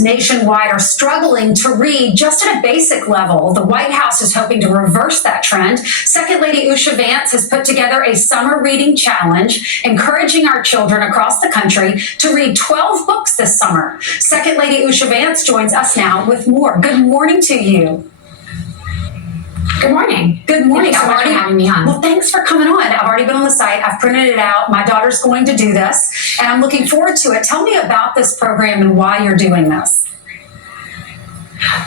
nationwide are struggling to read just at a basic level. The White House is hoping to reverse that trend. Second Lady Usha Vance has put together a summer reading challenge, encouraging our children across the country to read 12 books this summer. Second Lady Usha Vance joins us now with more. Good morning to you. Good morning. Good morning. Thank you so much for having me on. Well, thanks for coming on. I've already been on the site. I've printed it out. My daughter's going to do this, and I'm looking forward to it. Tell me about this program and why you're doing this.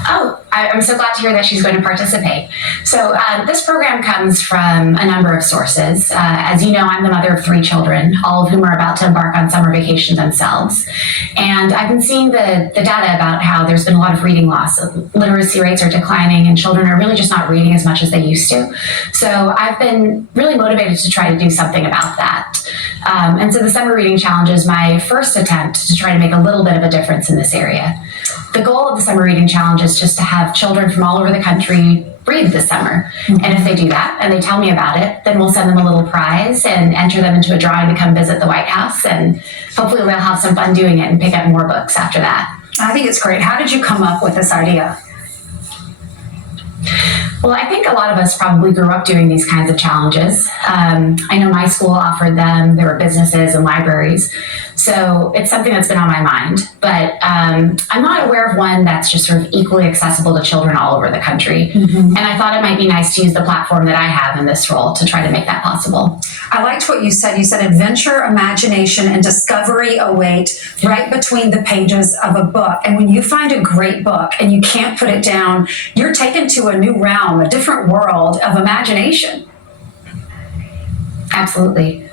Oh, I'm so glad to hear that she's going to participate. So this program comes from a number of sources. As you know, I'm the mother of 3 children, all of whom are about to embark on summer vacation themselves. And I've been seeing the data about how there's been a lot of reading loss. Literacy rates are declining and children are really just not reading as much as they used to. So I've been really motivated to try to do something about that. And so the Summer Reading Challenge is my first attempt to try to make a little bit of a difference in this area. The goal of the Summer Reading Challenge is just to have children from all over the country read this summer. Mm-hmm. And if they do that and they tell me about it, then we'll send them a little prize and enter them into a drawing to come visit the White House. And hopefully they'll have some fun doing it and pick up more books after that. I think it's great. How did you come up with this idea? Well, I think a lot of us probably grew up doing these kinds of challenges. I know my school offered them. There were businesses and libraries. So it's something that's been on my mind. But I'm not aware of one that's just sort of equally accessible to children all over the country. Mm-hmm. And I thought it might be nice to use the platform that I have in this role to try to make that possible. I liked what you said. You said adventure, imagination, and discovery await right between the pages of a book. And when you find a great book and you can't put it down, you're taken to a new realm, a different world of imagination. Absolutely.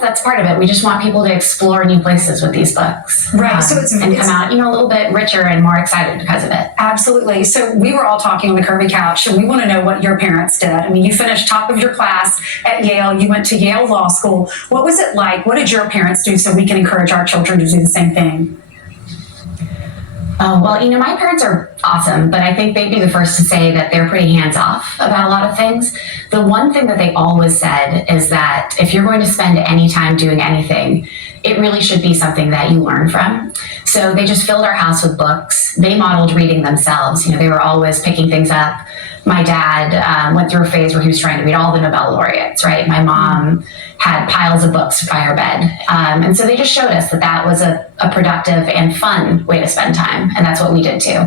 That's part of it. We just want people to explore new places with these books. Right. So and come out, a little bit richer and more excited because of it. Absolutely. So we were all talking on the Kirby couch, and we want to know what your parents did. I mean, you finished top of your class at Yale. You went to Yale Law School. What was it like? What did your parents do so we can encourage our children to do the same thing? Oh, well, my parents are awesome, but I think they'd be the first to say that they're pretty hands-off about a lot of things. The one thing that they always said is that if you're going to spend any time doing anything, it really should be something that you learn from. So they just filled our house with books. They modeled reading themselves. They were always picking things up. My dad went through a phase where he was trying to read all the Nobel laureates, right? My mom had piles of books by her bed. And so they just showed us that was a productive and fun way to spend time. And that's what we did too.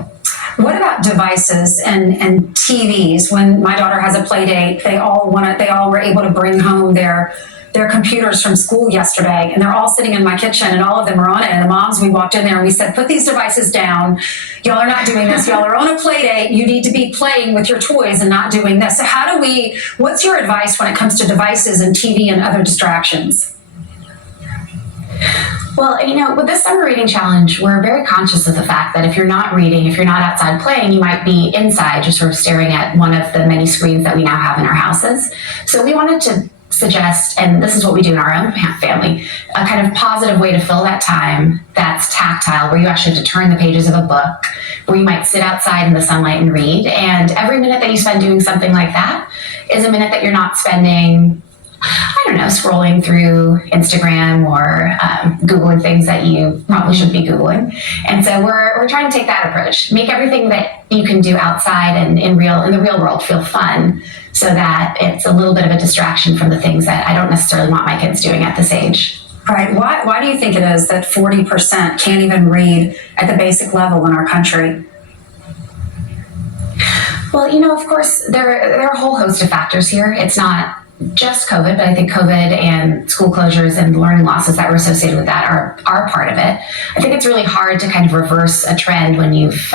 What about devices and TVs? When my daughter has a play date, they all were able to bring home their computers from school yesterday, and they're all sitting in my kitchen, and all of them are on it. And the moms, we walked in there and we said, put these devices down. Y'all are not doing this. Y'all are on a play date. You need to be playing with your toys and not doing this. So what's your advice when it comes to devices and TV and other distractions? Well, with this Summer Reading Challenge, we're very conscious of the fact that if you're not reading, if you're not outside playing, you might be inside just sort of staring at one of the many screens that we now have in our houses. So we wanted to suggest, and this is what we do in our own family, a kind of positive way to fill that time that's tactile, where you actually have to turn the pages of a book, where you might sit outside in the sunlight and read. And every minute that you spend doing something like that is a minute that you're not spending, scrolling through Instagram or Googling things that you probably shouldn't be Googling. And so we're trying to take that approach, make everything that you can do outside and in the real world feel fun, so that it's a little bit of a distraction from the things that I don't necessarily want my kids doing at this age. Right. Why do you think it is that 40% can't even read at the basic level in our country? Well, of course, there are a whole host of factors here. It's not just COVID, but I think COVID and school closures and learning losses that were associated with that are part of it. I think it's really hard to kind of reverse a trend when you've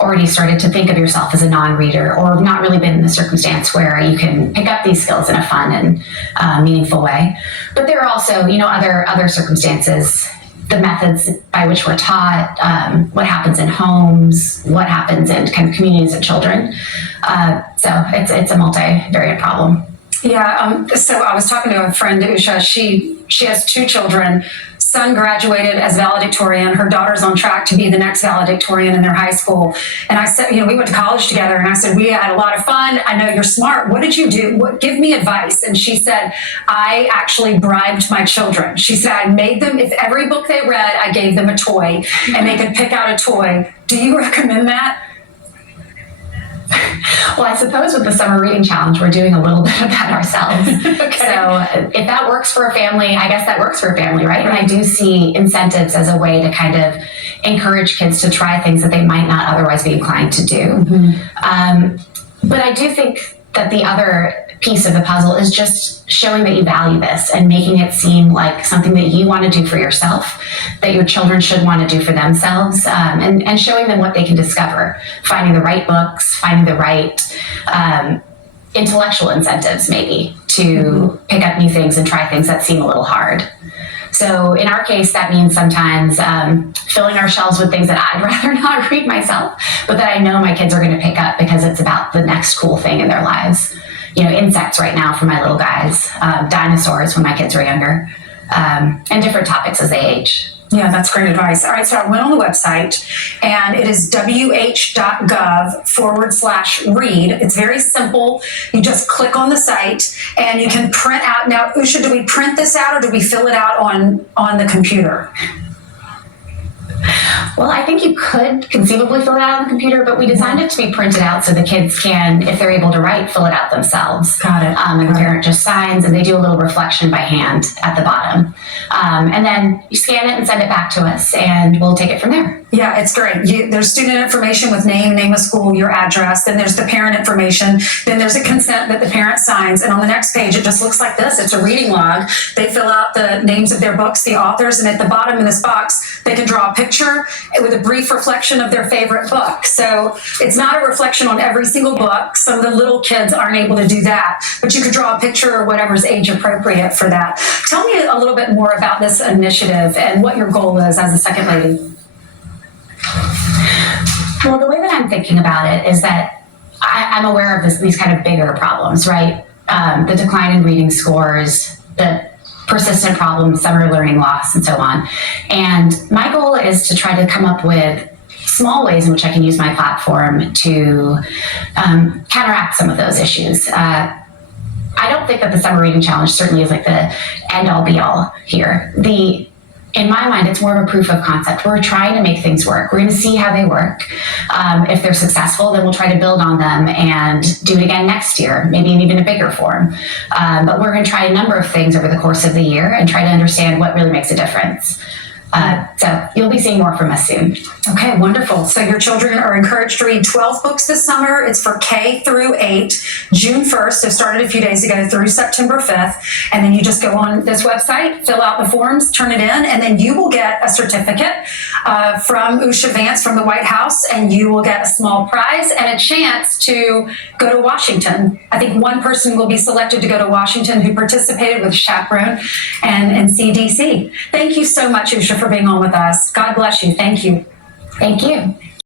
already started to think of yourself as a non-reader, or not really been in the circumstance where you can pick up these skills in a fun and meaningful way. But there are also, other circumstances, the methods by which we're taught, what happens in homes, what happens in kind of communities of children. So it's a multivariate problem. Yeah. So I was talking to a friend, Usha. She has 2 children, son graduated as valedictorian. Her daughter's on track to be the next valedictorian in their high school. And I said, we went to college together, and I said, we had a lot of fun. I know you're smart. What did you do? Give me advice. And she said, I actually bribed my children. She said, I made them, if every book they read, I gave them a toy, and they could pick out a toy. Do you recommend that? Well, I suppose with the summer reading challenge, we're doing a little bit of that ourselves. Okay. So if that works for a family, I guess that works for a family, right? And I do see incentives as a way to kind of encourage kids to try things that they might not otherwise be inclined to do. But I do think that the other piece of the puzzle is just showing that you value this and making it seem like something that you want to do for yourself, that your children should want to do for themselves, and showing them what they can discover, finding the right books, finding the right intellectual incentives maybe to pick up new things and try things that seem a little hard. So in our case, that means sometimes filling our shelves with things that I'd rather not read myself, but that I know my kids are going to pick up because it's about the next cool thing in their lives. Insects right now for my little guys, dinosaurs when my kids were younger, and different topics as they age. Yeah, that's great advice. All right, so I went on the website, and it is wh.gov/read. It's very simple. You just click on the site, and you can print out. Now, Usha, do we print this out, or do we fill it out on the computer? Well, I think you could conceivably fill it out on the computer, but we designed it to be printed out so the kids can, if they're able to write, fill it out themselves. Got it. And the parent just signs, and they do a little reflection by hand at the bottom. And then you scan it and send it back to us, and we'll take it from there. Yeah, it's great. There's student information with name of school, your address. Then there's the parent information. Then there's a consent that the parent signs. And on the next page, it just looks like this. It's a reading log. They fill out the names of their books, the authors, and at the bottom in this box, they can draw a picture with a brief reflection of their favorite book. So it's not a reflection on every single book. Some of the little kids aren't able to do that, but you could draw a picture or whatever's age appropriate for that. Tell me a little bit more about this initiative and what your goal is as a second lady. Well, the way that I'm thinking about it is that I'm aware of these kind of bigger problems, right? The decline in reading scores, the persistent problems, summer learning loss, and so on. And my goal is to try to come up with small ways in which I can use my platform to counteract some of those issues. I don't think that the summer reading challenge certainly is like the end-all be-all here. In my mind, it's more of a proof of concept. We're trying to make things work. We're going to see how they work. If they're successful, then we'll try to build on them and do it again next year, maybe in even a bigger form. But we're going to try a number of things over the course of the year and try to understand what really makes a difference. So you'll be seeing more from us soon. Okay, wonderful. So your children are encouraged to read 12 books this summer. It's for K through 8, June 1st. So started a few days ago through September 5th. And then you just go on this website, fill out the forms, turn it in, and then you will get a certificate from Usha Vance from the White House, and you will get a small prize and a chance to go to Washington. I think one person will be selected to go to Washington who participated with Chaperone and CDC. Thank you so much, Usha, for being on with us. God bless you. Thank you. Thank you.